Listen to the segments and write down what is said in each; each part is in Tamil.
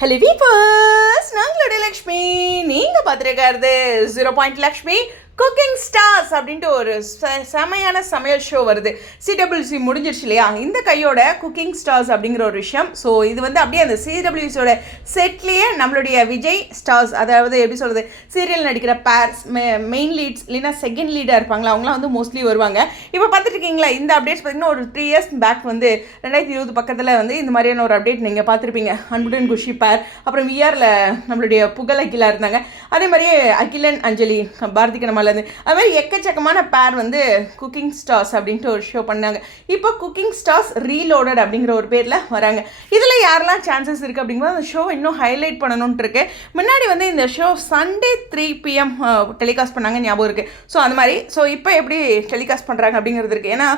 ஹலோ வீப்பர்ஸ், நாங்களுடைய லக்ஷ்மி. நீங்கள் பார்த்துருக்கிறது 0 லக்ஷ்மி குக்கிங் ஸ்டார்ஸ் அப்படின்ட்டு ஒரு செமையான சமையல் ஷோ வருது. சிடபிள்யூசி முடிஞ்சிருச்சு இல்லையா, இந்த கையோட குக்கிங் ஸ்டார்ஸ் அப்படிங்கிற ஒரு விஷயம். ஸோ இது வந்து அப்படியே அந்த சிடபிள்யூசியோட செட்லேயே நம்மளுடைய விஜய் ஸ்டார்ஸ், அதாவது எப்படி சொல்கிறது, சீரியல் நடிக்கிற பேர்ஸ், மெயின் லீட்ஸ் இல்லைன்னா செகண்ட் லீடாக இருப்பாங்களா, அவங்களாம் வந்து மோஸ்ட்லி வருவாங்க. இப்போ பார்த்துட்டு இருக்கீங்களா, இந்த அப்டேட்ஸ் பார்த்திங்கன்னா ஒரு 3 years பேக் வந்து 2020 பக்கத்தில் வந்து இந்த மாதிரியான ஒரு அப்டேட் நீங்கள் பார்த்துருப்பீங்க. அன்புடன் குஷி பேர், அப்புறம் விஆரில் நம்மளுடைய புகழ் அகிலா இருந்தாங்க. அதே மாதிரியே அகிலன் அஞ்சலி பாரதி கனமாலேருந்து அது மாதிரி எக்கச்சக்கமான பேர் வந்து குக்கிங் ஸ்டார்ஸ் அப்படின்ட்டு ஒரு ஷோ பண்ணாங்க. இப்போ குக்கிங் ஸ்டார்ஸ் ரீலோடட் அப்படிங்கிற ஒரு பேரில் வராங்க. இதில் யாரெல்லாம் சான்சஸ் இருக்குது அப்படிங்கும்போது அந்த ஷோ இன்னும் ஹைலைட் பண்ணணுன்ட்டு இருக்கு. முன்னாடி வந்து இந்த ஷோ சண்டே 3 PM டெலிகாஸ்ட் பண்ணாங்க, ஞாபகம் இருக்குது. ஸோ அந்த மாதிரி இப்போ எப்படி டெலிகாஸ்ட் பண்ணுறாங்க அப்படிங்கிறது இருக்குது. ஏன்னா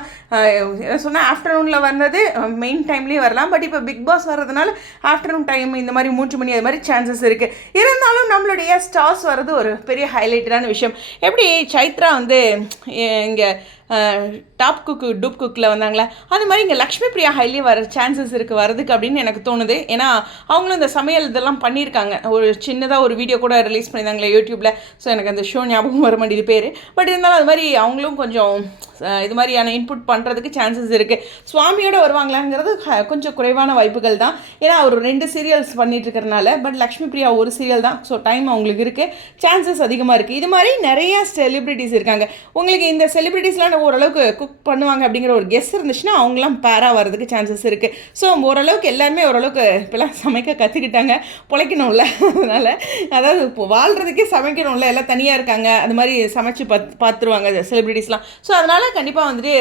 சொன்னால் ஆஃப்டர்நூனில் வந்தது மெயின் டைம்லேயும் வரலாம். பட் இப்போ பிக் பாஸ் வர்றதுனால ஆஃப்டர்நூன் டைம் இந்த மாதிரி 3 மணி அது மாதிரி சான்சஸ் இருக்குது. இருந்தாலும் நம்மளுடைய ஸ்டார்ஸ் வர்றது ஒரு பெரிய ஹைலைட்டடான விஷயம். எப்படி சைத்ரா வந்து இங்கே டாப் குக்கு டூப் குக்கில் வந்தாங்களே, அது மாதிரி இங்கே லக்ஷ்மி பிரியா ஹைலி வர சான்சஸ் இருக்குது வரதுக்கு அப்படின்னு எனக்கு தோணுது. ஏன்னா அவங்களும் இந்த சமையல் இதெல்லாம் பண்ணியிருக்காங்க. ஒரு சின்னதாக ஒரு வீடியோ கூட ரிலீஸ் பண்ணியிருந்தாங்களே யூடியூப்பில். ஸோ எனக்கு அந்த ஷோ ஞாபகம் வர மாட்டேது பேர். பட் இருந்தாலும் அது மாதிரி அவங்களும் கொஞ்சம் இது மாதிரியான இன்புட் பண்ணுறதுக்கு சான்சஸ் இருக்குது. சுவாமியோட வருவாங்களாங்கிறது கொஞ்சம் குறைவான வாய்ப்புகள் தான். ஏன்னா அவர் 2 சீரியல்ஸ் பண்ணிட்டு இருக்கிறனால. பட் லக்ஷ்மி பிரியா ஒரு சீரியல் தான். ஸோ டைம் அவங்களுக்கு இருக்குது, சான்சஸ் அதிகமாக இருக்குது. இது மாதிரி நிறைய செலிப்ரிட்டிஸ் இருக்காங்க. உங்களுக்கு இந்த செலிப்ரிட்டிஸ்லாம் ஓரளவுக்கு குக் பண்ணுவாங்க அப்படிங்கிற ஒரு கெஸ் இருந்துச்சுன்னா அவங்களாம் பேராக வர்றதுக்கு சான்சஸ் இருக்குது. ஸோ ஓரளவுக்கு எல்லாருமே ஓரளவுக்கு இப்போலாம் சமைக்க கற்றுக்கிட்டாங்க, பிழைக்கணும்ல. அதனால் அதாவது இப்போ வாழ்கிறதுக்கே சமைக்கணும்ல, எல்லாம் தனியாக இருக்காங்க, அது மாதிரி சமைச்சு பார்த்துருவாங்க செலிப்ரிட்டிஸ்லாம். ஸோ அதனால் கண்டிப்பாக வந்துட்டு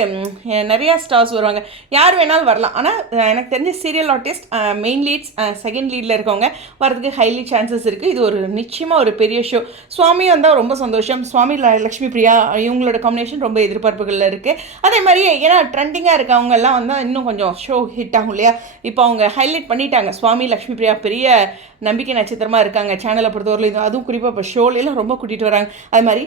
நிறையா ஸ்டார்ஸ் வருவாங்க. யார் வேணாலும் வரலாம். ஆனால் எனக்கு தெரிஞ்ச serial artist, main leads, second லீடில் இருக்கவங்க வரதுக்கு ஹைலி சான்சஸ் இருக்குது. இது ஒரு நிச்சயமாக ஒரு பெரிய ஷோ. சுவாமி வந்தால் ரொம்ப சந்தோஷம். சுவாமி லக்ஷ்மி பிரியா இவங்களோட காம்பினேஷன் ரொம்ப எதிர்பார்ப்புகளில் இருக்குது. அதே மாதிரி ஏன்னா ட்ரெண்டிங்காக இருக்கவங்கெல்லாம் வந்தால் இன்னும் கொஞ்சம் ஷோ ஹிட் ஆகும் இல்லையா. இப்போ அவங்க ஹைலைட் பண்ணிட்டாங்க. சுவாமி லக்ஷ்மி பிரியா பெரிய நம்பிக்கை நட்சத்திரமாக இருக்காங்க சேனலை பொறுத்தவரையிலும். அதுவும் குறிப்பாக இப்போ ஷோலாம் ரொம்ப கூட்டிகிட்டு வராங்க. அது மாதிரி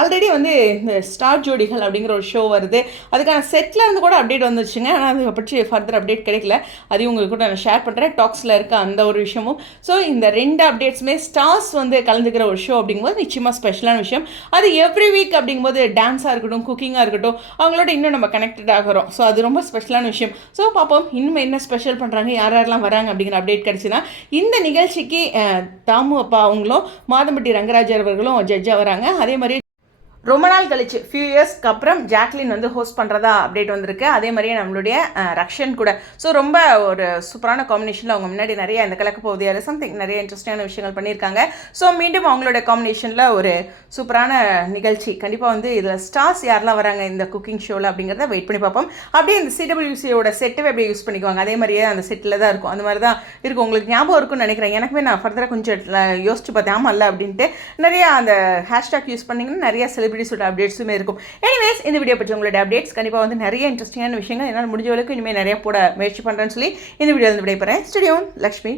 ஆல்ரெடி வந்து இந்த ஸ்டார் ஜோடிகள் அப்படிங்கிற ஒரு ஷோ வருது. அதுக்கான செட்டில் இருந்து கூட அப்டேட் வந்துச்சுங்க. ஆனால் அதை பற்றி ஃபர்தர் அப்டேட் கிடைக்கல. அதையும் உங்களுக்கு கூட நான் ஷேர் பண்ணுறேன். டாக்ஸில் இருக்க அந்த ஒரு விஷயமும். ஸோ இந்த 2 அப்டேட்ஸுமே ஸ்டார்ஸ் வந்து கலந்துக்கிற ஒரு ஷோ அப்படிங்கும்போது நிச்சயமாக ஸ்பெஷலான விஷயம். அது எவ்ரி வீக் அப்படிங்கும்போது டான்ஸாக இருக்கட்டும், குக்கிங்காக இருக்கட்டும், அவங்களோட இன்னும் நம்ம கனெக்டட் ஆகிறோம். ஸோ அது ரொம்ப ஸ்பெஷலான விஷயம். ஸோ பார்ப்போம் இன்னும் என்ன ஸ்பெஷல் பண்ணுறாங்க, யாரெல்லாம் வராங்க அப்படிங்கிற அப்டேட் கிடச்சின்னா. இந்த நிகழ்ச்சிக்கு தாமு அப்பா அவங்களும் மாதம்பட்டி ரங்கராஜர் அவர்களும் ஜட்ஜாக வராங்க. அதே மாதிரி ரொம்ப நாள் கழிச்சு ஃபியூ இயர்ஸ்க்கு அப்புறம் ஜாக்லின் வந்து ஹோஸ்ட் பண்ணுறதா அப்டேட் வந்திருக்கு. அதே மாதிரியே நம்மளுடைய ரக்ஷன் கூட. ஸோ ரொம்ப ஒரு சூப்பரான காம்பினேஷனில் அவங்க முன்னாடி நிறைய இந்த கலக்க போகுது அது சம்திங் நிறைய இன்ட்ரெஸ்டிங்கான விஷயங்கள் பண்ணியிருக்காங்க. ஸோ மீண்டும் அவங்களோட காம்பினேஷனில் ஒரு சூப்பரான நிகழ்ச்சி. கண்டிப்பாக வந்து இதில் ஸ்டார்ஸ் யாரெல்லாம் வராங்க இந்த குக்கிங் ஷோவில் அப்படிங்கிறத வெயிட் பண்ணி பார்ப்போம். அப்படியே இந்த சிடபிள்யூசியோட செட்டை அப்படியே யூஸ் பண்ணிக்குவாங்க. அதே மாதிரியே அந்த செட்டில் தான் இருக்கும். அந்த மாதிரி தான் இருக்கும். உங்களுக்கு ஞாபகம் இருக்குன்னு நினைக்கிறேன். எனக்குமே நான் ஃபர்தராக கொஞ்சம் யோசிச்சு பார்த்தேன், ஆமாம் இல்லை அப்படின்ட்டு. நிறையா அந்த ஹேஷ்டாக் யூஸ் பண்ணிங்கன்னா நிறைய செலிபிரிட்டிஸோட அப்டேட்ஸுமே இருக்கும். எனிவேஸ், இந்த வீடியோ பற்றி உங்களோட அப்டேட்ஸ் கண்டிப்பாக வந்து நிறைய இன்ட்ரெஸ்டிங்கான விஷயங்கள் என்னால் முடிஞ்ச வரைக்கும் இனிமேல் நிறைய போட முயற்சி பண்ணுறேன்னு சொல்லி இந்த வீடியோ வந்து விடைபெறேன். Stay tune. லக்ஷ்மி.